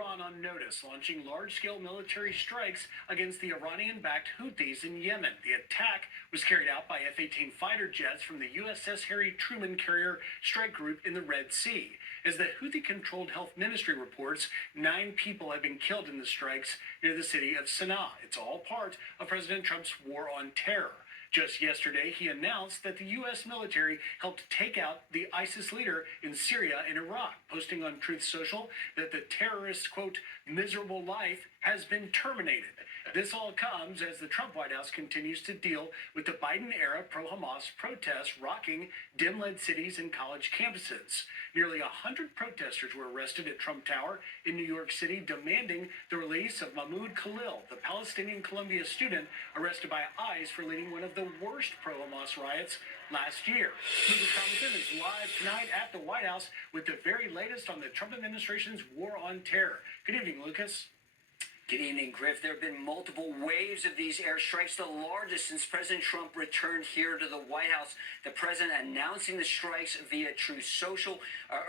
Iran on notice, launching large-scale military strikes against the Iranian-backed Houthis in Yemen. The attack was carried out by F-18 fighter jets from the USS Harry Truman carrier strike group in the Red Sea. As the Houthi-controlled health ministry reports, 9 people have been killed in the strikes near the city of Sana'a. It's all part of President Trump's war on terror. Just yesterday, he announced that the U.S. military helped take out the ISIS leader in Syria and Iraq, posting on Truth Social that the terrorist's, quote, miserable life has been terminated. This all comes as the Trump White House continues to deal with the Biden-era pro-Hamas protests rocking dim-lit cities and college campuses. Nearly 100 protesters were arrested at Trump Tower in New York City, demanding the release of Mahmoud Khalil, the Palestinian Columbia student arrested by ICE for leading one of the worst pro-Hamas riots last year. Lucas Thomason is live tonight at the White House with the very latest on the Trump administration's war on terror. Good evening, Lucas. Good evening, Griff. There have been multiple waves of these airstrikes, the largest since President Trump returned here to the White House. The president announcing the strikes via Truth Social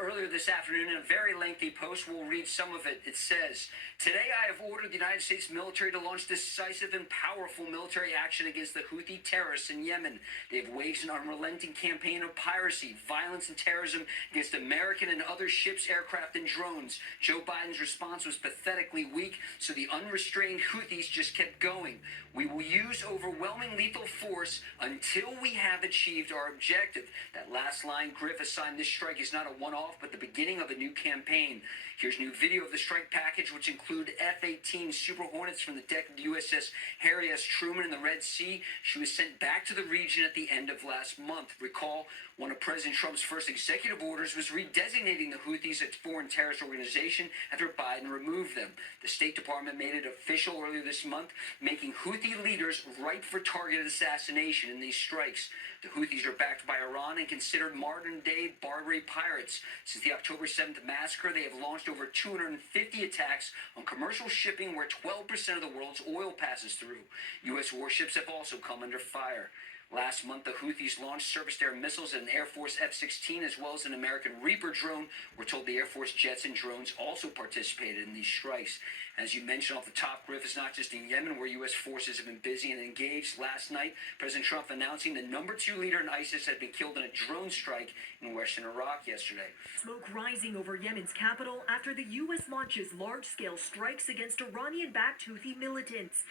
earlier this afternoon in a very lengthy post. We'll read some of it. It says, "Today I have ordered the United States military to launch decisive and powerful military action against the Houthi terrorists in Yemen. They have waged an unrelenting campaign of piracy, violence, and terrorism against American and other ships, aircraft, and drones. Joe Biden's response was pathetically weak, so the unrestrained Houthis just kept going. We will use overwhelming lethal force until we have achieved our objective." That last line, Griff, assigned this strike is not a one-off, but the beginning of a new campaign. Here's new video of the strike package, which include F-18 Super Hornets from the deck of the USS Harry S. Truman in the Red Sea. She was sent back to the region at the end of last month. Recall, one of President Trump's first executive orders was redesignating the Houthis a foreign terrorist organization after Biden removed them. The State Department made it official earlier this month, making Houthi leaders ripe for targeted assassination in these strikes. The Houthis are backed by Iran and considered modern-day Barbary pirates. Since the October 7th massacre, they have launched over 250 attacks on commercial shipping where 12% of the world's oil passes through. U.S. warships have also come under fire. Last month, the Houthis launched surface-to-air missiles at an Air Force F-16 as well as an American Reaper drone. We're told the Air Force jets and drones also participated in these strikes. As you mentioned off the top, Griff, it's not just in Yemen where U.S. forces have been busy and engaged. Last night, President Trump announcing the number 2 leader in ISIS had been killed in a drone strike in western Iraq yesterday. Smoke rising over Yemen's capital after the U.S. launches large-scale strikes against Iranian-backed Houthi militants.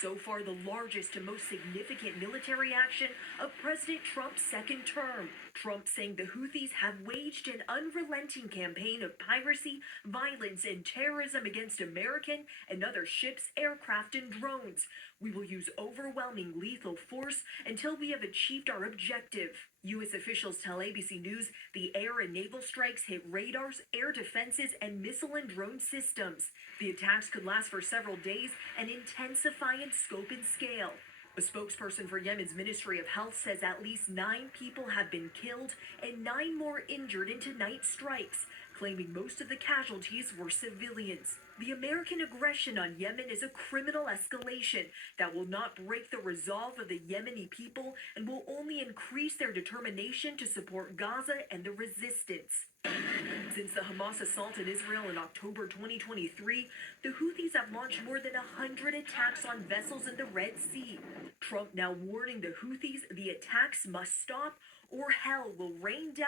So far, the largest and most significant military action of President Trump's second term. Trump saying the Houthis have waged an unrelenting campaign of piracy, violence, and terrorism against American and other ships, aircraft, and drones. We will use overwhelming lethal force until we have achieved our objective. U.S. officials tell ABC News the air and naval strikes hit radars, air defenses, and missile and drone systems. The attacks could last for several days and intensify in scope and scale. A spokesperson for Yemen's Ministry of Health says at least 9 people have been killed and 9 more injured in tonight's strikes, claiming most of the casualties were civilians. The American aggression on Yemen is a criminal escalation that will not break the resolve of the Yemeni people and will only increase their determination to support Gaza and the resistance. Since the Hamas assault in Israel in October 2023, the Houthis have launched more than 100 attacks on vessels in the Red Sea. Trump now warning the Houthis the attacks must stop or hell will rain down